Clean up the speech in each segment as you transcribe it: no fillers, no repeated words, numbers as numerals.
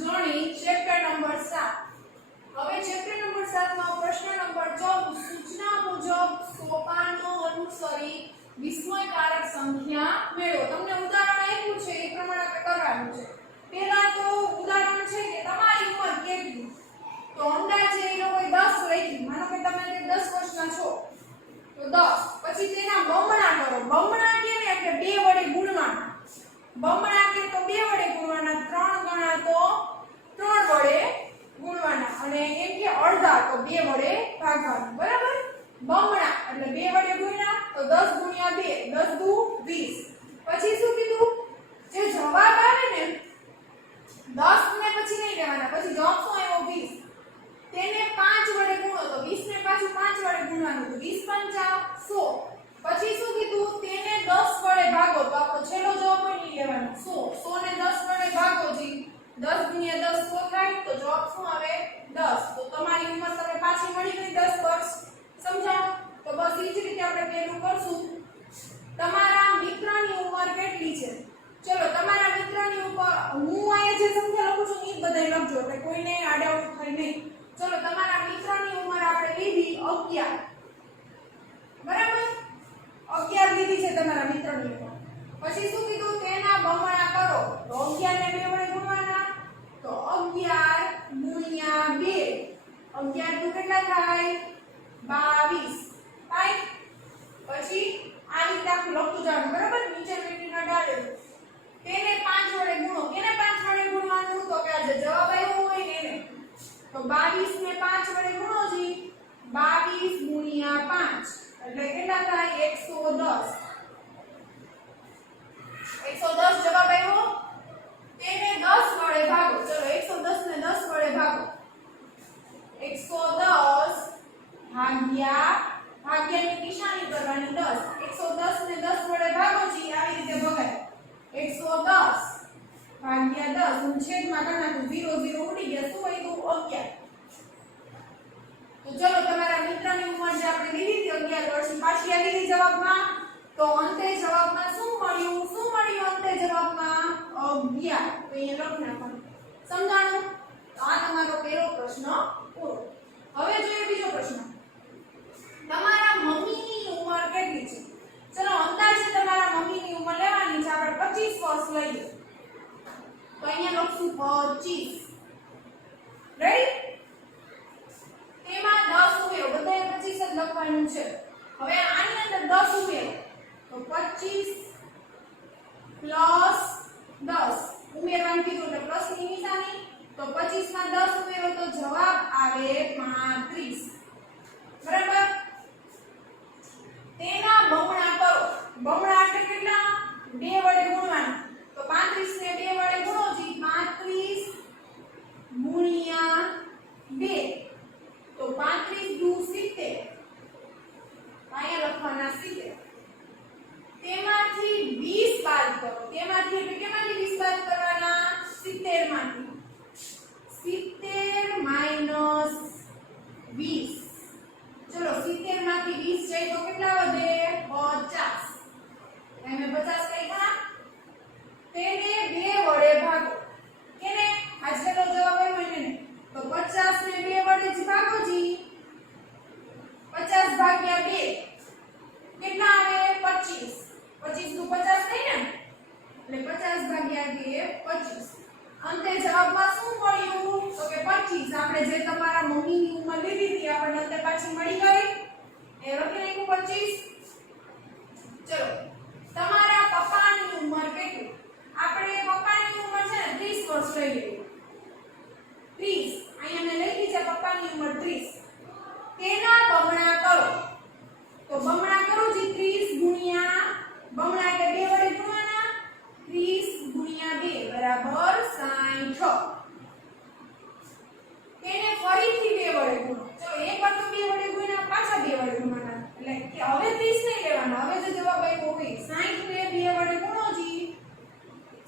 ગણિત chapter number 7. હવે chapter number 7 માં પ્રશ્ન નંબર 14 સૂચના મુજબ સોપાનો અનુસરી વિસ્મયકારક સંખ્યા મેળવો. તમને ઉદાહરણ આપ્યું છે એ પ્રમાણે આપણે કરવાનું છે. પહેલા તો ઉદાહરણ છે કે તમારી ઉંમર કેટલી, તો અંદાજે એ લોકોએ 10 લખી. માનો કે તમે 10 વર્ષના છો તો 10, પછી તેના બમણા કરો. બમણા કે ને એટલે 2 વડે ગુણવાના. બમણા કે તો 2 વડે ગુણવાના, 3 ગણા તો 3 વડે ગુણવાના, અને એમ કે અડધા તો 2 વડે ભાગવાનું. બરાબર? બમણા એટલે 2 વડે ગુણ્યા તો 10 ગુણ્યા 2, 10 દુ 20. પછી શું કીધું? જે જવાબ આવે ને 10 ને પછી નહીં લેવાના, પછી જવાબ શું આવ્યો 20, તેને 5 વડે ગુણો તો 20 ને પાછું 5 વડે ગુણવાનું તો 20 પંચા 100. પછી શું કીધું? તેને 10 વડે ભાગો તો આપણો છેલ્લો જવાબ નહીં લેવાનો 100. 100 ને 10 વડે ભાગો જી 10 ગુણ્યા 10 100 થાય તો જવાબ શું આવે 10. તો તમારી ઉંમર તમને પાછી મળી ગઈ 10 વર્ષ. સમજાણું? તો બસ એ જ રીતે આપણે પહેલું કરશું. તમારા મિત્રની ઉંમર કેટલી છે? ચલો તમારા મિત્રની ઉપર હું અહીંયા જે સંખ્યા લખું છું એ જ બધાય લખજો એટલે કોઈને આડાવડું થાય નહીં. ચલો તમારા મિત્રની ઉંમર આપણે લીધી 11. બરાબર? 11 લીધી છે તમારા મિત્રની ઉંમર. પછી શું કીધું? તેના બમણા કરો તો 11 ને 2 વડે ગુણવાના તો 11 ગુણ્યા 2, 11 નું કેટલા થાય 22 થાય. પછી આ રીતે આપણે લખતું જવાનું. બરાબર? નીચે લીટીના ડાળે તેને 5 વડે ગુણો. કેને 5 વડે ગુણવાનું? તો કે આ જે જવાબ આવ્યો હોય ને એને. તો 22 ને 5 વડે ગુણો જી 22 ગુણ્યા 5 એટલે કેટલા થાય 110. 110 જવાબ આવ્યો. તેને 10 વડે ભાગો. ચલો 110 ને 10 વડે ભાગો. 110 ભાગ્યાની નિશાની કરવાની 10. 110 ને 10 વડે ભાગો જી આવી રીતે ભગાય. 110 ભાગ્યા 10 હું છેદમાં કરી નાખું 0 0 ઉડી ગયા. શું આવ્યું 11. તો ચલો તમારા મિત્રની ઉંમર જે આપણે લીધી હતી 11 વર્ષની પાછી આવી ગઈ જવાબમાં. તો અંતે જવાબમાં શું મળ્યું? શું મળ્યું અંતે જવાબમાં 11. તો અહીંયા લખી નાખવાનું. સમજાણું? તો આ તમારો પહેલો પ્રશ્ન પૂરો. હવે જોઈએ બીજો પ્રશ્ન. તમારા મમ્મીની ઉંમર કેટલી છે? ચલો અંદાજે તમારા મમ્મીની ઉંમર લેવાની છે. આપણે 25 વર્ષ લઈએ તો અહીંયા લખશું 25. રાઈટ? તેમાં 10 ઉમેરો. બધાએ 25 જ લખવાનું છે. હવે આની અંદર 10 ઉમેરો તો 25 પ્લસ 10 ઉમેરવાનું કીધું એટલે પ્લસ ની નિશાની. તો 25 માં 10 ઉમેરો તો જવાબ આવે 35. બરાબર? તેના બમણા કરો. બમણા એટલે કેટલા? 2 વડે ગુણવાનું. તો 35 ને 2 વડે ગુણો જી 35 ગુણ્યા 2 તો 35 દુ 70. અહીંયા લખવાના 70. તેમાંથી 20 બાદ કરો. તેમાંથી એટલે કેમાંથી 20 બાદ કરવાના? 70 માંથી. 70 માઈનસ 20. ચલો 70 માંથી 20 જાય તો કેટલા વધે? 50. એમે 50 કઈકા. તેને 2 વડે ભાગો. કેને? આ છેલ્લો જવાબ આવ્યો ને તો 50 ને 2 વડે જ ભાગો જી. 50 ભાગ્યા 2 કેટલા આવે? 25. 25 નું 50 થાય ને એટલે 50 ભાગ્યા 2 25. અંતે જવાબમાં શું મળ્યું? તો કે 25. આપણે જે તમારા મમ્મીની ઉંમર લીધી હતી આપણને અંતે પાછી મળી ગઈ. એ લખી નાખ્યું 25. ચલો તમારા પપ્પાની ઉંમર કેટલી? આપણે પપ્પાની ઉંમર છે ને 30 વર્ષ લઈ લઈએ. 30 અહીંયા મેં લખી છે પપ્પાની ઉંમર 30. તેના બમણા કરો. તો બમણા કરો જી 30 ગુણ્યા બમણા એટલે 2 વડે ગુણવાના. 30 ગુણ્યા 2 બરાબર 60. તેને ફરીથી 2 વડે ગુણો. ચલો એકવાર તો 2 વડે ગુણ્યા પાછા 2 વડે ગુણવાના. એટલે કે હવે 30 નહીં લેવાના. હવે જે જવાબ આવ્યો હોય 60 ને 2 વડે ગુણો જી.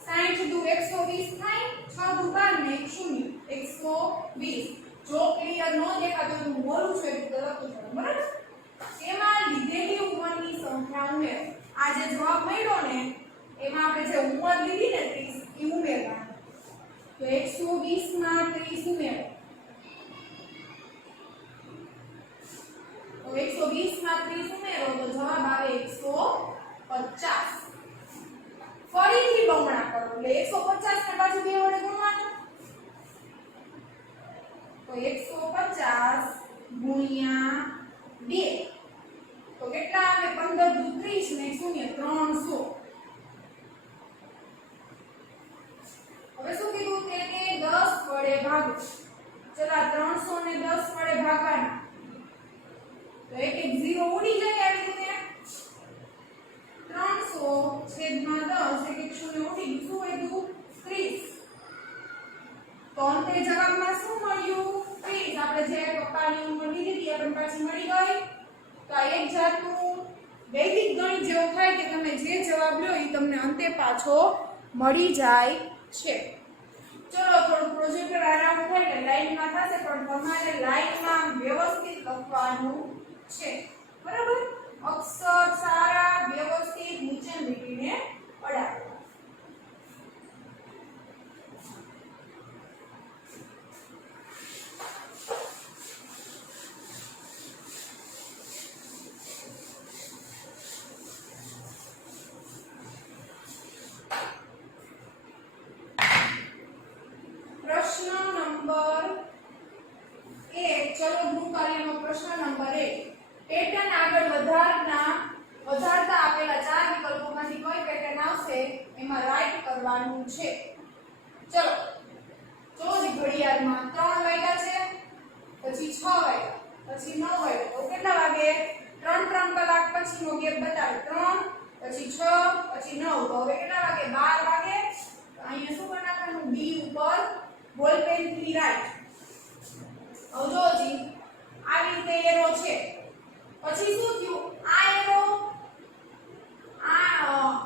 60 દુ 120 થાય. 6 દુ 12 ને 1 0 120. જો ક્લિયર ન દેખાતો તો મોરું છે એટલે લખતું છે. બરાબર? તેમાં લીધેલી ઉંમરની સંખ્યા ઉમેરો. આ જે જવાબ મળ્યો ને એમાં આપણે જે ઉંમર લીધી ને 30 એ ઉમેરવાનું. તો 120 120 માં 30 ઉમેરો તો 120 માં 30 ઉમેરો તો જવાબ આવે 150 ફરીથી બમણા કરો એટલે 150 ને પાછું 2 વડે ગુણવાનું તો 150 ગુણ્યા 2 તો કેટલા આવે 15 દુ 30 ને 0 300 હવે શું કીધું તેને 10 વડે ભાગો ચલા 300 ને 10 વડે ભાગવાના તો એક 0 ઉડી જાય આવી રીતે 300 છેદમાં 10 એક 0 ઉડી ગયું શું વધ્યું 30 તો અંતે જવાબમાં શું મળ્યું 30 આપણે જે પપ્પાની ઉંમર લીધી હતી આપણે પાછી મળી ગઈ તો આ એક જાતનું વૈદિક ગણિત જેવું થાય કે તમે જે જવાબ લો એ તમને અંતે પાછો મળી જાય છે ચલો થોડું પ્રોજેક્ટર આરામ થાય એટલે લાઈનમાં થશે પણ તમારે લાઈનમાં વ્યવસ્થિત લખવાનું છે બરાબર અક્ષર સારા વ્યવસ્થિત નીચે લીટીને અડાડો પ્રશ્ન નંબર 1 ચલો ગૃહ કાર્યમાં પ્રશ્ન નંબર 1 પેટર્ન આગળ વધારતા આપેલા ચાર વિકલ્પોમાંથી કઈ પેટર્ન આવશે એમાં રાઈટ કરવાનું છે ચલો જો ઘડિયાળમાં 3 વાગ્યા છે પછી 6 વાગ્યા પછી 9 વાગ્યા તો કેટલા વાગે 3 કલાક પછીનો ગેપ બતાવે 3 પછી 6 પછી 9 તો હવે કેટલા વાગે 12 વાગે તો અહીંયા શું બનાવવાનું ડી ઉપર બોલ પેન થી રાઈટ હવે જોજી આવી રીતે એરો છે પછી શું થયું આ એરો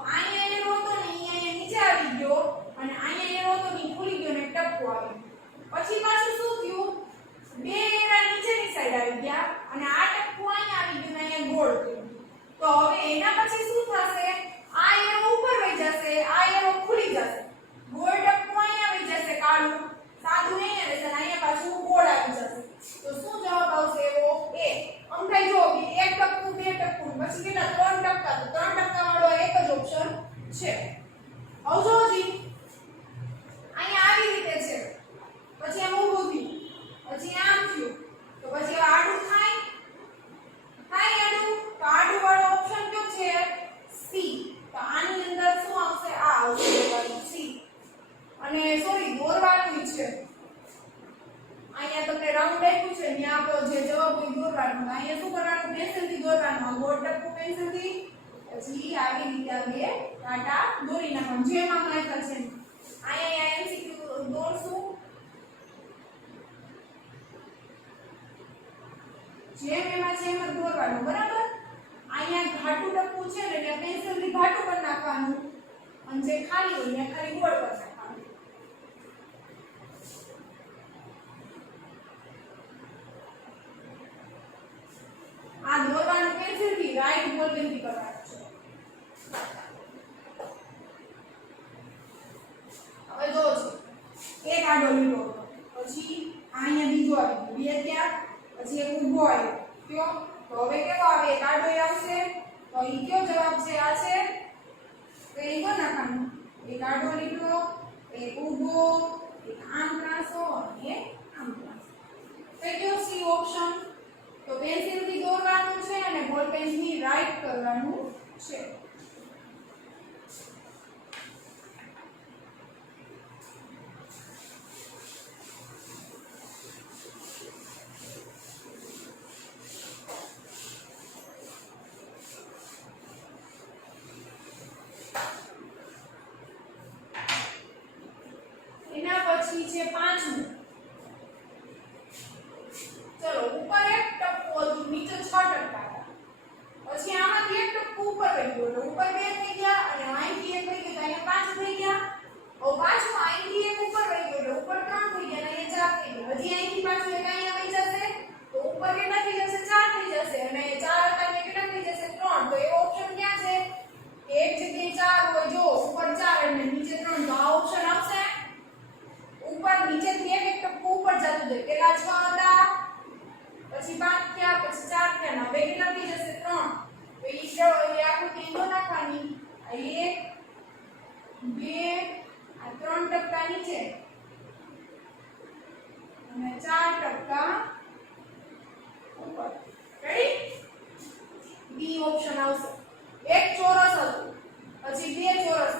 અહીંયા એરો તો અહીંયા નીચે આવી ગયો અને અહીંયા એરો તો ની ખુલી ગયો ને ટપકો આવ્યો પછી પાછું શું થયું બે એરા નીચેની સાઈડ આવી ગયા અને આ ટપકો અહીંયા આવી ગયો ને અહીંયા ગોળ થયું તો હવે એના પછી શું થશે આ એરો ઉપર વઈ જશે આ એરો ખુલી જશે ગોળ ટપકો અહીંયા આવી જશે કાળું સાદું અહીંયા રહેશે અને અહીંયા પાછું ગોળ આવી જશે તો શું જવાબ આવશે એવો એ અંકાઈ જો કે 1 ટપકું 2 ટપકું પછી કેટલા 3 ટપકા તો 3 ટપકા વાળો એક જ ઓપ્શન છે આવજોજી અહીંયા આવી રીતે છે પછી આમ ઊભું થયું પછી આમ થયું તો પછી આડું થાય આડું તો આડું વાળો ઓપ્શન કયો છે સી તો આની અંદર શું આવશે આ આવશે સી અને સોરી દોરવાનું છે અહીંયા તમને રાઉન્ડ આપ્યું છે ને આપણો જે જવાબ હોય દોરવાનો અહીંયા શું કરવાનું પેન્સિલ થી દોરવાનું ગોળ ટપકુ પેન્સિલ થી પછી આવી રીતે બે કાંટા દોરી નાખવાનું જેમ આમ લખ્યા છે અહીંયા એમસીક્યુ દોરશું જેમ એમાં છે એમ જ દોરવાનું બરાબર અહીંયા ઘાટું ટપકુ છે ને એટલે પેન્સિલ થી ઘાટું કરી નાખવાનું અને જે ખાલી હોય ને ખાલી ગોળ કરી નાખવાનું આ દોરવાનું પેન્સિલ થી રાઈટ બોલ પેન થી કરવાનું છે હવે જો એક આડો લીધો પછી અહીંયા બીજો આવી ગયો બે ત્યાં પછી એક ઊભો આવ્યો કયો તો હવે કેવો આવે એક આડો આવશે તો ઈ કયો જવાબ છે આ છે તો એ કો નાખવાનું એક આડો લીધો એક ઊભો એક આમ ત્રાસો અને એક આમ ત્રાસો તો કયો સી ઓપ્શન તો પેન્સિલ થી દોરવાનું છે અને બોલ પેન થી રાઈટ કરવાનું છે એના પછી છે પાંચમું ચલો ઉપર એક ટપકો હતું નીચે 6 ટપકા પછી આમાંથી એક ટપકું ઉપર વહી ગયો એટલે ઉપર 2 થઈ ગયા અને અહીંથી એક વહી ગયો તો અહીંયા 5 થઈ ગયા હવે પાછું અહીંથી એક ઉપર વહી ગયો એટલે ઉપર 3 થઈ ગયા અને અહીંયા 4 થઈ ગયા હજી અહીંથી પાછું એક અહીંયા વહી જશે તો ઉપર કેટલા થઈ જશે 4 થઈ જશે અને 4 હતા ને કેટલા થઈ જશે 3 તો એવો ઓપ્શન ક્યાં છે કે એક જગ્યાએ 4 હોય જો ઉપર 4 અને નીચે 3 તો આ ઓપ્શન આવશે ઉપર નીચે का ऊपर रेडी बी ऑप्शन આવશે એક ચોરસ હતું પછી બે ચોરસ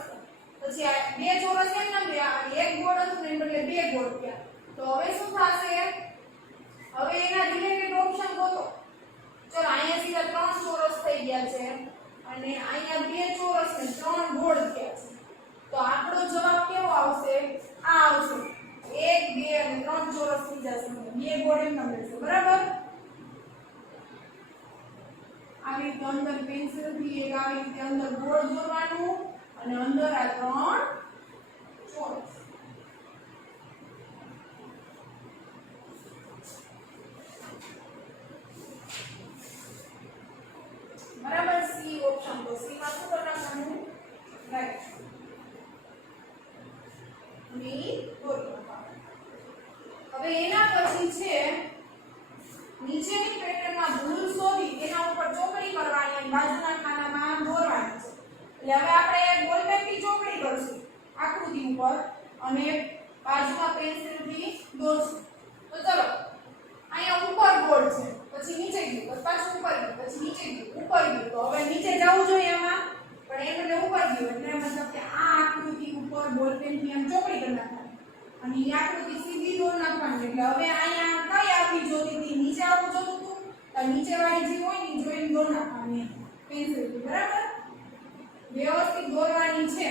પછી આ બે ચોરસ એમ નામ રહ્યા અને એક બોર્ડ હતું ને બદલે બે બોર્ડ થયા તો હવે શું થશે હવે એના રિલેટેડ ઓપ્શન ગોતો ચલો અહીંયા સીધા ત્રણ ચોરસ થઈ ગયા છે અને અહીંયા બે ચોરસ ને ત્રણ બોર્ડ થયા છે તો આપણો જવાબ કેવો આવશે આ આવશે 1 2 અને 3 ચોરસ થઈ જશે બે બોર્ડ એમ મળશે બરાબર આવી રીતે અંદર પેન્સિલ થી એક આવી રીતે અંદર બોર્ડ દોરવાનું અને અંદર આ ત્રણ ચોરસ बराबर सी ऑप्शन तो सी માં શું કરવાનું રાઈટ ની દોરી હવે એના પછી છે નીચેની પેટર્નમાં ભૂલ શોધી એના ઉપર ચોકડી કરવાની અને બાજુના ખાનામાં દોરવાની છે એટલે હવે આપણે એક બોલ પેનથી ચોકડી કરશું આકૃતિ ઉપર અને બાજુમાં પેન્સિલથી દોરશું તો ચલો અહીંયા ઉપર બોર્ડ છે પછી નીચે ગયું પાછું ઉપર ગયું પછી નીચે ગયું ઉપર ગયું તો હવે નીચે જવું જોઈએ એમાં પણ એ બદલે ઉપર ગયું એટલે મતલબ કે આ આકૃતિ ઉપર બોલ પેનથી આમ ચોકડી કરી નાખવાની અને એ આકૃતિ સીધી દોર નાખવાની એટલે હવે અહીંયા કઈ આવવી જોતી હતી નીચે આવવું જોતું હતું તો નીચે વાળી જે હોય ને જોઈને દોર નાખવાની પેન્સિલથી બરાબર વ્યવસ્થિત દોરવાની છે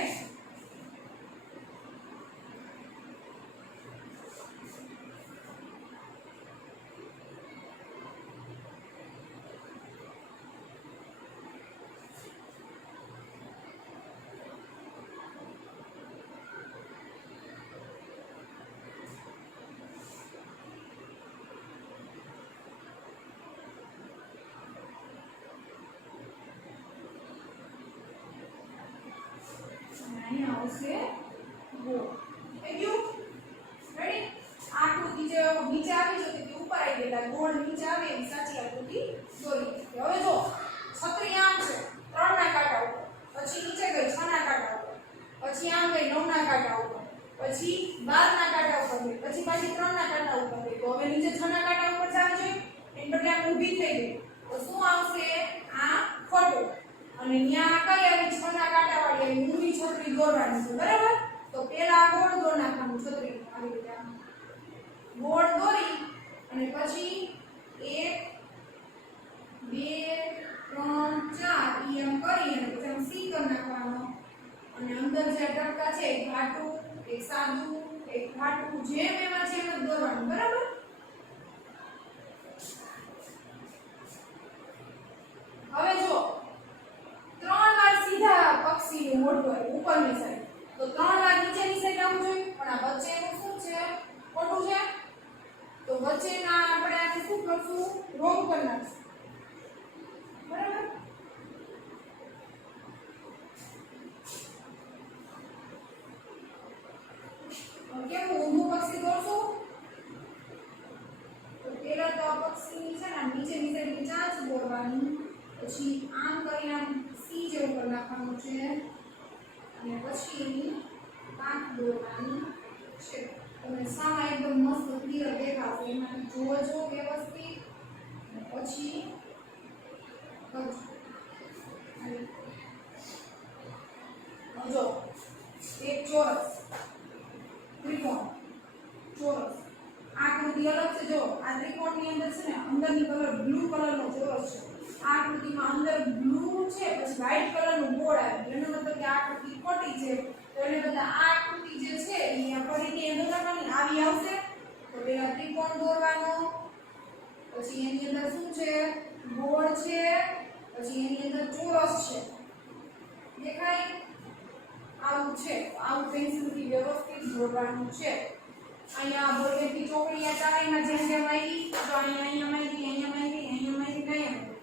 અહીંયા આવશે ગો થઈ ગયું રેડી આકૃતિ જે નીચે આવી જતી તે ઉપર આવી ગયેલા ગોળ નીચે આવે એવી સાચી આકૃતિ દોરી હવે જો છત્રી આમ છે 3 ના કાંટા ઉપર પછી નીચે ગઈ 6 ના કાંટા ઉપર પછી આમ ગઈ 9 ના કાંટા ઉપર પછી 12 ના કાંટા ઉપર ગઈ પછી પાછી 3 ના કાંટા ઉપર ગઈ તો હવે નીચે 6 ના કાંટા ઉપર જાવ જોઈએ એન બદલે આમ ઊભી થઈ ગઈ તો શું આવશે આ ખોટું અને ન્યા કઈ આવી 6 ના કાંટા વાળી ઊંધી છત્રી દોરવાની છે બરાબર તો પહેલા ગોળ દોર નાખવાનું છત્રી આવી રીતે ગોળ દોરી અને પછી 1 2 3 4 એમ કરી અને પછી આમ સી કરી નાખવાનો અને અંદર જે ટપકા છે એક ઘાટું એક સાદું એક ઘાટું જેમ એમાં છે એમ જ દોરવાનું બરાબર હવે જો 3 વાર સીધા પક્ષીનું મોઢું આવ્યું ઉપરની સાઈડ તો 3 વાર નીચેની સાઈડ આવવું જોઈએ પણ આ વચ્ચેનું શું છે ખોટું છે તો વચ્ચેના આપણે આને શું કરશું રોંગ કરી નાખશું બરાબર કેમ ઊંધું પક્ષી દોરશું તો પહેલા તો આ પક્ષીની છે ને નીચેની સાઈડ ચાંચ દોરવાની પછી આમ કરીને આમ સી જેવું કરી નાખવાનું છે અને પછી પાંખ દોરવાની છે તમે સામા એકદમ મસ્ત ક્લિયર દેખાશે એમાંથી જોજો વ્યવસ્થિત પછી જો એક ચોરસ ત્રિકોણ ચોરસ આકૃતિ અલગ છે જો આ ત્રિકોણની અંદર છે ને અંદરની કલર બ્લુ કલરનો ચોરસ છે આ આકૃતિમાં અંદર બ્લુ છે પછી વ્હાઇટ કલરનું બોર્ડ આવ્યું એનો મતલબ કે આ આકૃતિ ખોટી છે તો એને બદલે આ આકૃતિ જે છે એ ફરીથી એનો દોરવાની આવી આવશે તો પેલા ત્રિકોણ દોરવાનો પછી એની અંદર શું છે બોર્ડ છે પછી એની અંદર ચોરસ છે દેખાય આવું છે આવું પેન્સિલથી વ્યવસ્થિત દોરવાનું છે અહીંયા બોર્ડેથી ચોકડીયા ચારેયમાં જેમ જેમ આવી તો અહીંયા મારી અહીંયા મારી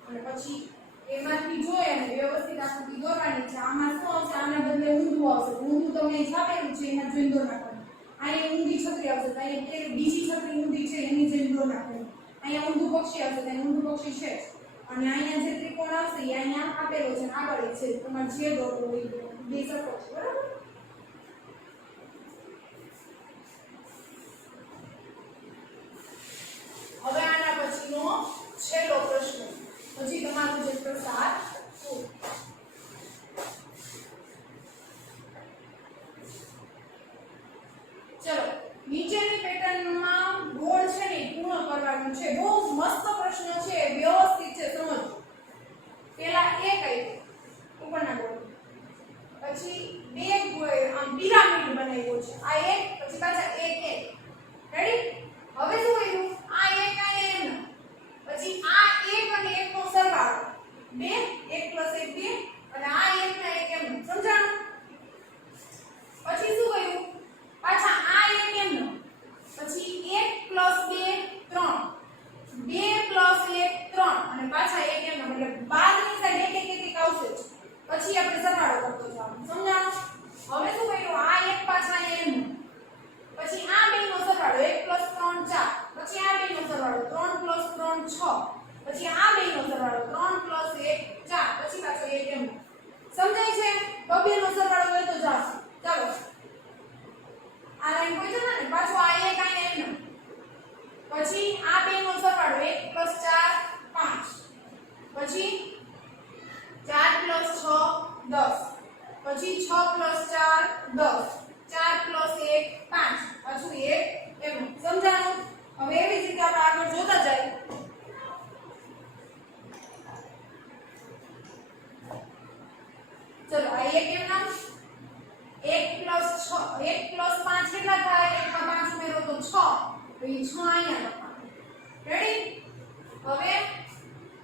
અને પછી એમાંથી જોઈએ અને વ્યવસ્થિત આકૃતિ દોરવાની છે આમાં શું આવશે આના બદલે ઊંધું આવશે ઊંધું તમને છાપેલું છે એમાં જોઈને દોર નાખવાનું અહીંયા ઊંધી છત્રી આવશે તો અહીંયા બીજી છત્રી ઊંધી છે એની જોઈને દોર નાખવાનું અહીંયા ઊંધું પક્ષી આવશે ત્યાં ઊંધું પક્ષી છે અને અહીંયા જે ત્રિકોણ આવશે એ અહીંયા આપેલો છે આગળ છે તમારે જે દોરવું હોય બે શકો છો બરાબર કરવાનું છે. બહુ મસ્ત પ્રશ્ન છે, વ્યવસ્થિત છે, સમજો. પહેલા એક આપ્યું ઉપરના બોર્ડ, પછી બે આમ પિરામિડ બનાવ્યો છે. આ એક, પછી પાછા એક એક. રેડી? હવે શું કર્યું? આ એક એમ, પછી આ એક અને એક નો સરવાળો 2, 1 + 1 2, અને આ એક ના એક એમ. સમજાણું? પછી શું કર્યું? પાછા આ એક એમ, પછી 1 + 2 3, 2 + 1 3, અને પાછા એક એમ. એટલે બાદની સાઈડ એક એક આવશે જ. પછી આપણે સરવાળો કરતો જવાનું. સમજાણું? હવે શું કર્યું? આ એક પાછા એમ, પછી આ બે નો સરવાળો 1 + 3 4, પછી આ બે નો સરવાળો 3 + 3 6, પછી આ બે નો સરવાળો 3 + 1 4, પછી પાછો એક એમ. સમજાય છે? બબે નો સરવાળો હોય તો જાવ. ચાલો આ લાઈન કોઈ છે ને, પાછો આ એક આ એમ, પછી આ બે નો સરવાળો 1 + 4 5, પછી 4 + 6 10, પછી 6 + 4 10, 4 + 1 5, પાછું એક એમ. સમજાણું? હવે એવી જ રીતે આપણે આગળ જોતા જાય. ચલો આ એક એમ નામ 1 + 6 1 + 5 કેટલા થાય? 1 માં 5 ઉમેરો તો 6, તો એ 6 અહીંયા લખવાનું. રેડી? હવે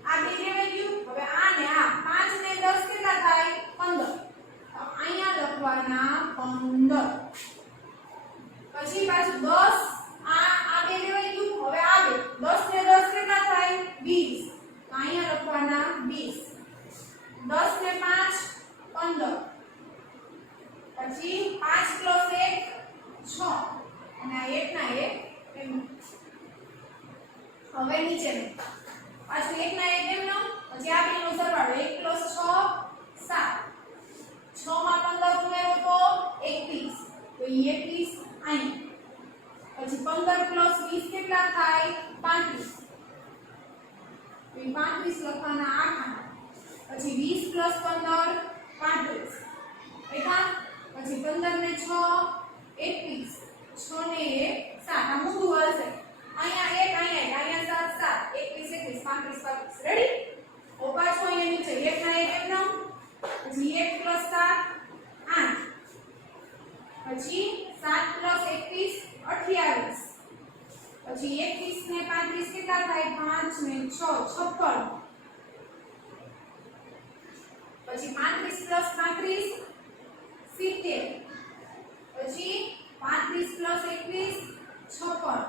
આ બે રેવાઈ ગયું. હવે આ ને આ 5 ને 10 કેટલા થાય? 15, તો અહીંયા લખવાના 15. પછી પાછું 10, આ બે રેવાઈ ગયું. હવે આ બે 10 ને 10 કેટલા થાય? 20, તો અહીંયા લખવાના 20. 10 ને 5 15, પછી 5 + 1 6, અને આ 1 ના 1 એમ. હવે નીચે પાછું 1 ના 1 એમ નો, પછી આ બેનો સરવાળો 1 + 6 7, 6 માં 15 ઉમેરો તો 21, તો એ 21 અહીં. પછી 15 + 20 કેટલા થાય? 35, તો એ 35 લખવાના 8 આના. પછી 20 + 15 35, એકા. પછી 15 ને 6 21, 6 ને 1 7. આ મૂળું હશે. અહીંયા 1 અહીંયા 7 7, 21 21 35 35. રેડી? ઓ પાછો અહીંયા નીચે 1 ના 1 એમ નામ, પછી 1 + 7 8, પછી 7 + 21 28, પછી 21 ને 35 કેટલા થાય? 5 ને 6 56, પછી 35 + 35 70, પછી 35 + 21 56,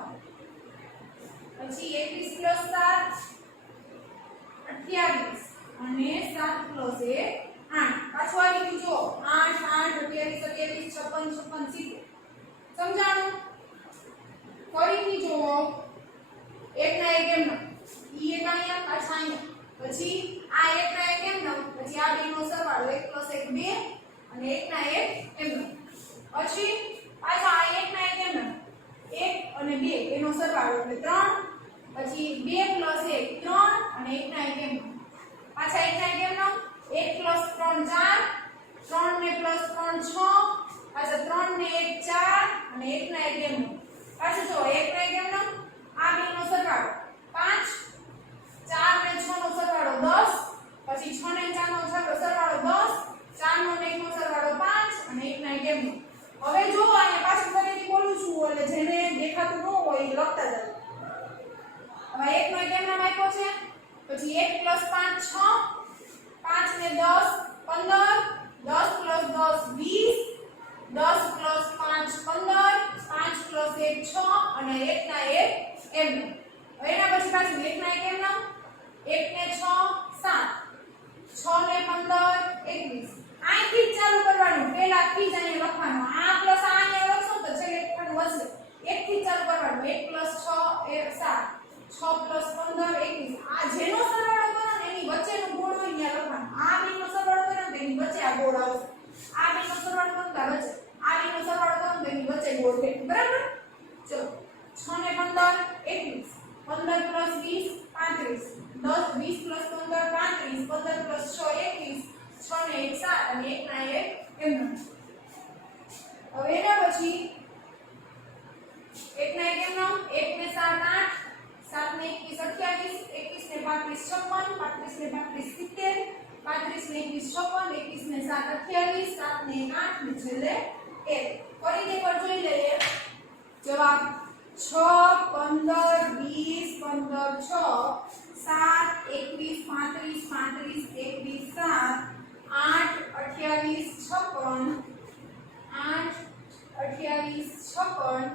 પછી 21 + 7 28, અને 7 + 1 8. પાછું આવી ગયું જો 8 8 28 27 56 56 70. સમજાણું? ફરીથી જોવો 1 ના 1 એમ નામ, ઈ એક અહીંયા પાછા અહીંયા, પછી આ 1 ના 1 એમ નામ, પછી આ બેનો સરવાળો 1 + 1 2, અને 1 ના 1 એમ નામ. પછી પાછા આ 1 ના 1 એમ નામ, 1 અને 2 એનો સરવાળો એટલે 3, પછી 2 + 1 3, અને 1 ના 1 એમ નામ. પાછા 1 ના 1 એમ નામ, 1 + 3 4, 3 ને + 3 6, પાછા 3 ને 1 4, અને 1 ના 1 એમ નામ. પાછું જો 1 ના 1 એમ નામ, આ બેનો સરવાળો 5, 4 ને 6 નો સરવાળો 10, પછી 6 ને 4 નો સરવાળો 10, 4 નો ને 1 નો સરવાળો 5, અને 1 ના 1 એમ નામ. હવે જો અહીંયા પાછું ફરીથી બોલું છું, એટલે જેને દેખાતું ન હોય એ લખતા જાવ. હવે 1 નો 1 એમ નામ આપ્યો છે, પછી 1 + 5 6, 5 ને 10 15, 10 + 10 20, 10 + 5 15, 5 + 1 6, અને 1 ના 1 એમ નામ. હવે એના પછી પાછું 1 ના 1 એમ નામ, 1 ને 6 7, 6 ને 15 21. અહીંથી જ ચાલુ કરવાનું, પહેલા થી જ અહીંયા લખવાનું. આ પ્લસ આ અહીંયા લખશો તો છેલ્લે લખવાનું હશે. 1 થી જ ચાલુ કરવાનું. 1 + 6 7, 6 + 15 21. આ જેનો સરવાળો કરો ને એની વચ્ચેનો ગોળ હોય ત્યાં લખવાનું. આ બેનો સરવાળો કરો ને એની વચ્ચે આ ગોળ આવશે. આ બેનો સરવાળો કરો તો વચ્ચે, આ બેનો સરવાળો કરો તો એની વચ્ચે ગોળ છે. બરાબર? ચલો 6 ને 15 21, 15 + 20 35, 10 20 + 15 35, 15 + 6 21, 6 ને 1 7, અને 1 ના 1 એમ નામ. હવે એના પછી 1 ના 1 એમ નામ, 1 ને 7 8, 7 ને 1 7 28 7 ને 8 ને છેલ્લે 1 ફરીથી એકવાર જોઈ લઈએ જવાબ 6 15 20 15 6 7 21 35 35 21 7 8 28 56 8 28 56 70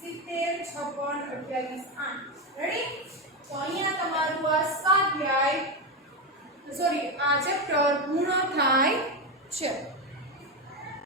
56 28 8 રેડી તો અહીંયા તમારું આ સ્વાધ્યાય સોરી આ ચેપ્ટર પૂર્ણ થાય છે।